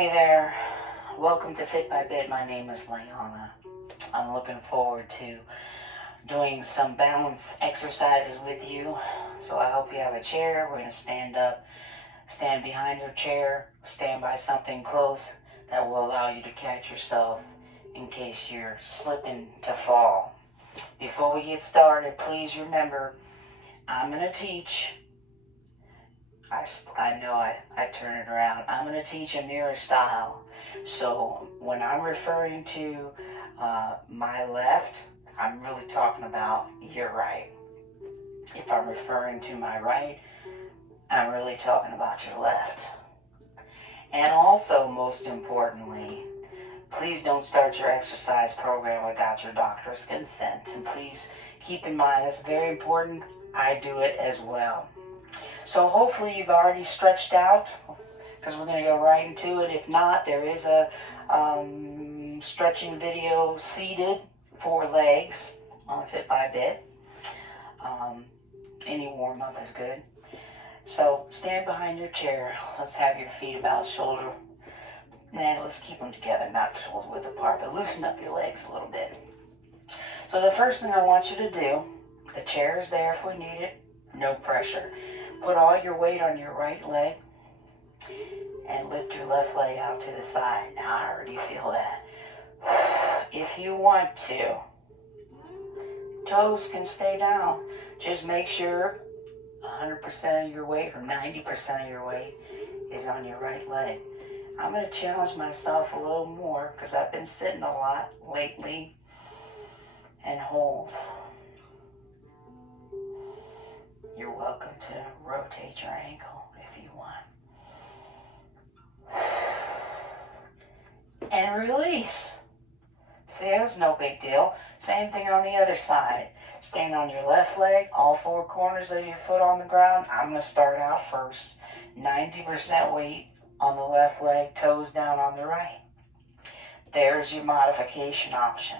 Hey there, welcome to Fit by Bit. My name is Layana. I'm looking forward to doing some balance exercises with you. So I hope you have a chair. We're going to stand up, stand behind your chair, stand by something close that will allow you to catch yourself in case you're slipping to fall. Before we get started, please remember, I'm going to teach. I know I turn it around. I'm going to teach a mirror style. So when I'm referring to my left, I'm really talking about your right. If I'm referring to my right, I'm really talking about your left. And also, most importantly, please don't start your exercise program without your doctor's consent. And please keep in mind, it's very important, I do it as well. So hopefully you've already stretched out, because we're going to go right into it. If not, there is a stretching video seated for legs on Fit by Bit. Any warm-up is good. So stand behind your chair. Let's have your feet about shoulder. Now let's keep them together, not shoulder width apart, but loosen up your legs a little bit. So the first thing I want you to do, the chair is there if we need it, no pressure. Put all your weight on your right leg and lift your left leg out to the side. Now I already feel that. If you want to, toes can stay down. Just make sure 100% of your weight or 90% of your weight is on your right leg. I'm going to challenge myself a little more because I've been sitting a lot lately. And hold. You're welcome to rotate your ankle if you want. And release. See, that's no big deal. Same thing on the other side. Stand on your left leg, all four corners of your foot on the ground. I'm going to start out first. 90% weight on the left leg, toes down on the right. There's your modification option.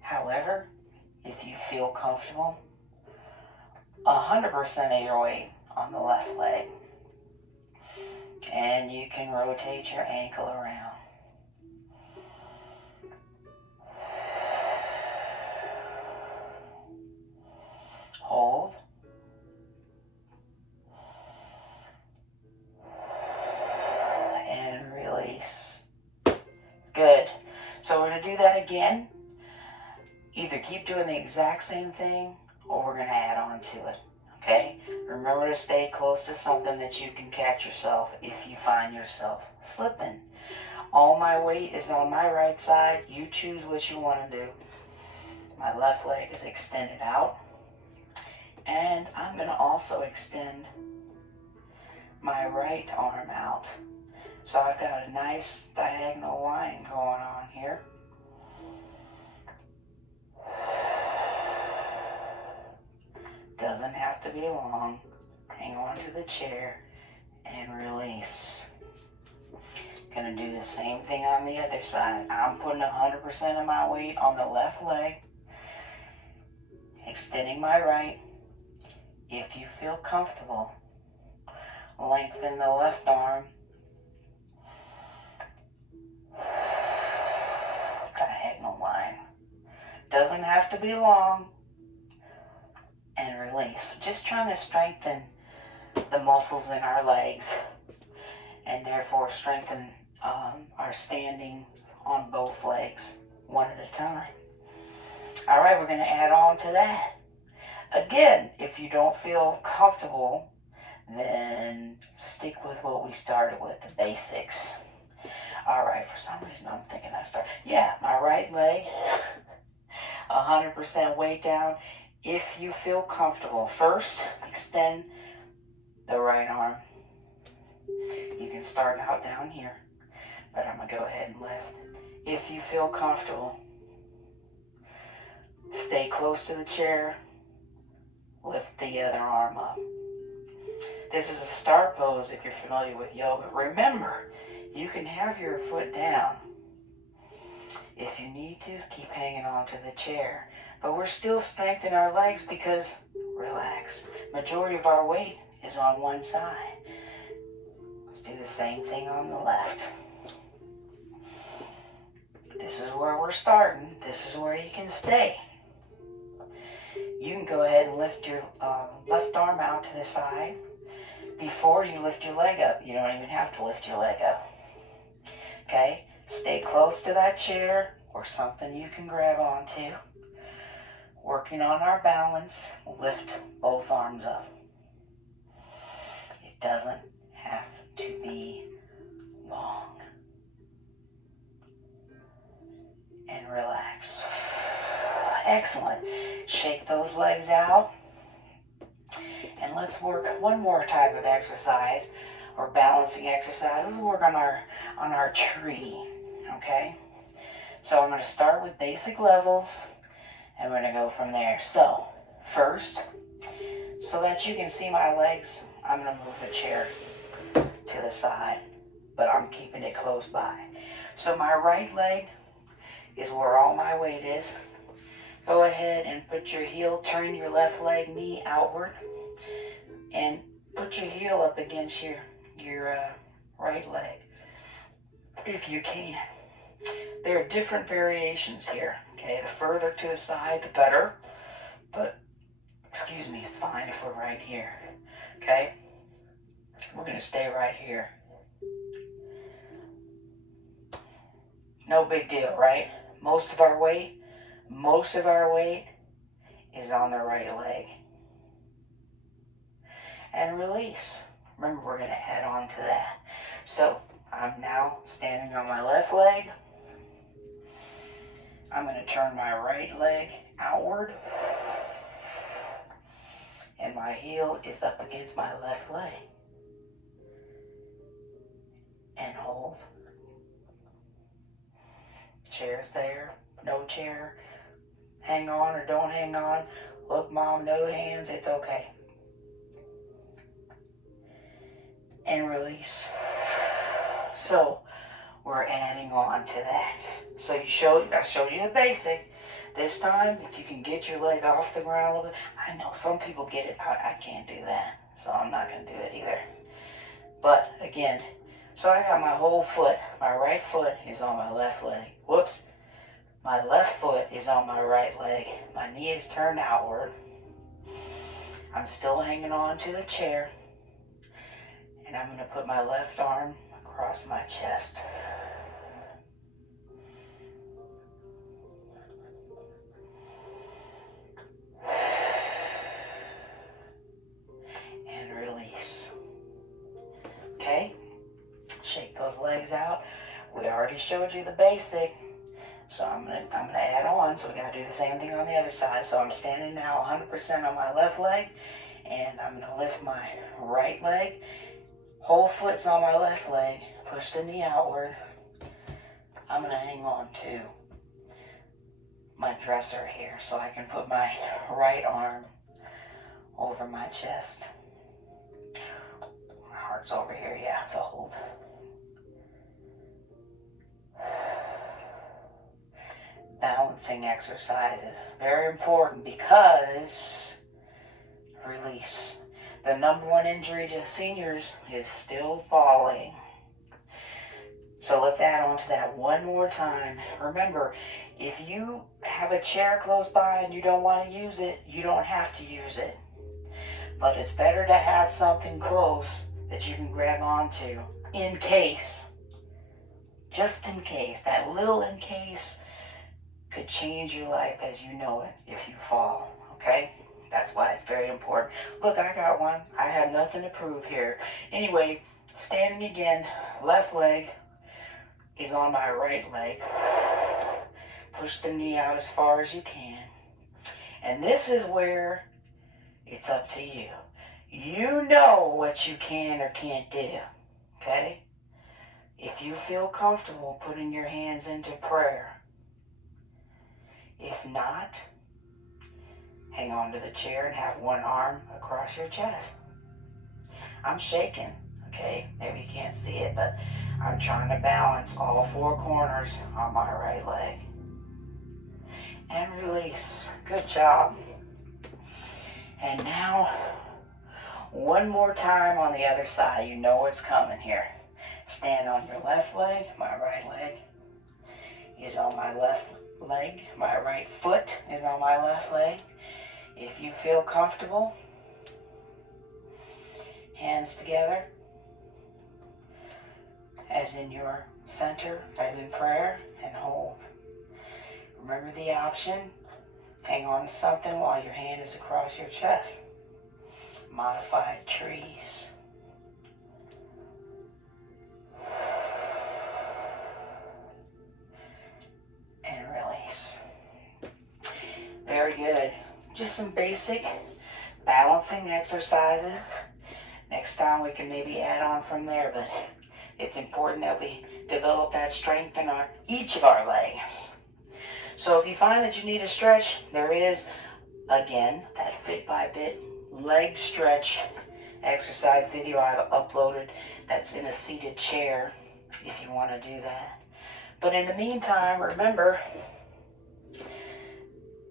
However, if you feel comfortable, 100% of your weight on the left leg. And you can rotate your ankle around. Hold. And release. Good. So we're going to do that again. Either keep doing the exact same thing or we're going to add on to it. Okay? Remember to stay close to something that you can catch yourself if you find yourself slipping. All my weight is on my right side. You choose what you want to do. My left leg is extended out. And I'm going to also extend my right arm out. So I've got a nice diagonal line going on here. Doesn't have to be long. Hang on to the chair and release. Gonna do the same thing on the other side. I'm putting 100% of my weight on the left leg. Extending my right. If you feel comfortable, lengthen the left arm. Diagonal line. Doesn't have to be long. And release. Just trying to strengthen the muscles in our legs and therefore strengthen our standing on both legs one at a time. All right, we're going to add on to that. Again, if you don't feel comfortable, then stick with what we started with, the basics. All right, for some reason I'm thinking my right leg, 100% weight down. If you feel comfortable, first extend the right arm. You can start out down here, but I'm going to go ahead and lift. If you feel comfortable, stay close to the chair, lift the other arm up. This is a start pose if you're familiar with yoga. Remember, you can have your foot down. If you need to, keep hanging on to the chair. But we're still strengthening our legs because, relax, majority of our weight is on one side. Let's do the same thing on the left. This is where we're starting. This is where you can stay. You can go ahead and lift your left arm out to the side before you lift your leg up. You don't even have to lift your leg up. Okay? Stay close to that chair or something you can grab onto. Working on our balance, lift both arms up. It doesn't have to be long. And relax. Excellent. Shake those legs out. And let's work one more type of exercise or balancing exercise. Let's work on our tree. Okay? So I'm going to start with basic levels and we're going to go from there. So, first, so that you can see my legs, I'm going to move the chair to the side, but I'm keeping it close by. So my right leg is where all my weight is. Go ahead and put your heel, turn your left leg knee outward, and put your heel up against your right leg, if you can. There are different variations here, okay? The further to the side, the better, but, excuse me, it's fine if we're right here, okay? We're going to stay right here. No big deal, right? Most of our weight is on the right leg. And release. Remember, we're going to add on to that. So, I'm now standing on my left leg. I'm going to turn my right leg outward. And my heel is up against my left leg. And hold. Chair's there. No chair. Hang on or don't hang on. Look, Mom, no hands. It's okay. And release. So, we're adding on to that. So I showed you the basic. This time, if you can get your leg off the ground a little bit. I know some people get it out. I can't do that. So I'm not going to do it either. But, again, so I got my whole foot. My right foot is on my left leg. Whoops. My left foot is on my right leg. My knee is turned outward. I'm still hanging on to the chair. And I'm going to put my left arm across my chest. And release. Okay? Shake those legs out. We already showed you the basic. So I'm gonna add on. So we gotta do the same thing on the other side. So I'm standing now 100% on my left leg. And I'm gonna lift my right leg. Whole foot's on my left leg. Push the knee outward. I'm going to hang on to my dresser here so I can put my right arm over my chest. My heart's over here, yeah, so hold. Balancing exercises. Very important because release. The #1 injury to seniors is still falling. So let's add on to that one more time. Remember, if you have a chair close by and you don't want to use it, you don't have to use it. But it's better to have something close that you can grab onto in case. Just in case. That little in case could change your life as you know it if you fall. Okay? That's why it's very important. Look, I got one. I have nothing to prove here. Anyway, standing again, left leg is on my right leg. Push the knee out as far as you can. And this is where it's up to you. You know what you can or can't do. Okay? If you feel comfortable putting your hands into prayer. If not, hang on to the chair and have one arm across your chest. I'm shaking, okay? Maybe you can't see it, but I'm trying to balance all 4 corners on my right leg. And release. Good job. And now One more time on the other side. You know what's coming here. Stand on your left leg. My right leg is on my left leg. My right foot is on my left leg. If you feel comfortable, hands together, as in your center, as in prayer, and hold. Remember the option, hang on to something while your hand is across your chest. Modified trees. And release. Very good. Just some basic balancing exercises. Next time we can maybe add on from there, but it's important that we develop that strength in each of our legs. So if you find that you need a stretch, there is, again, that Fit by Bit leg stretch exercise video I've uploaded that's in a seated chair if you want to do that. But in the meantime, remember,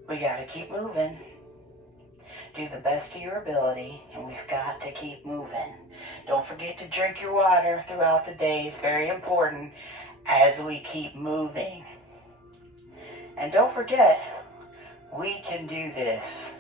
we got to keep moving. Do the best of your ability, and we've got to keep moving. Don't forget to drink your water throughout the day. It's very important as we keep moving. And don't forget, we can do this.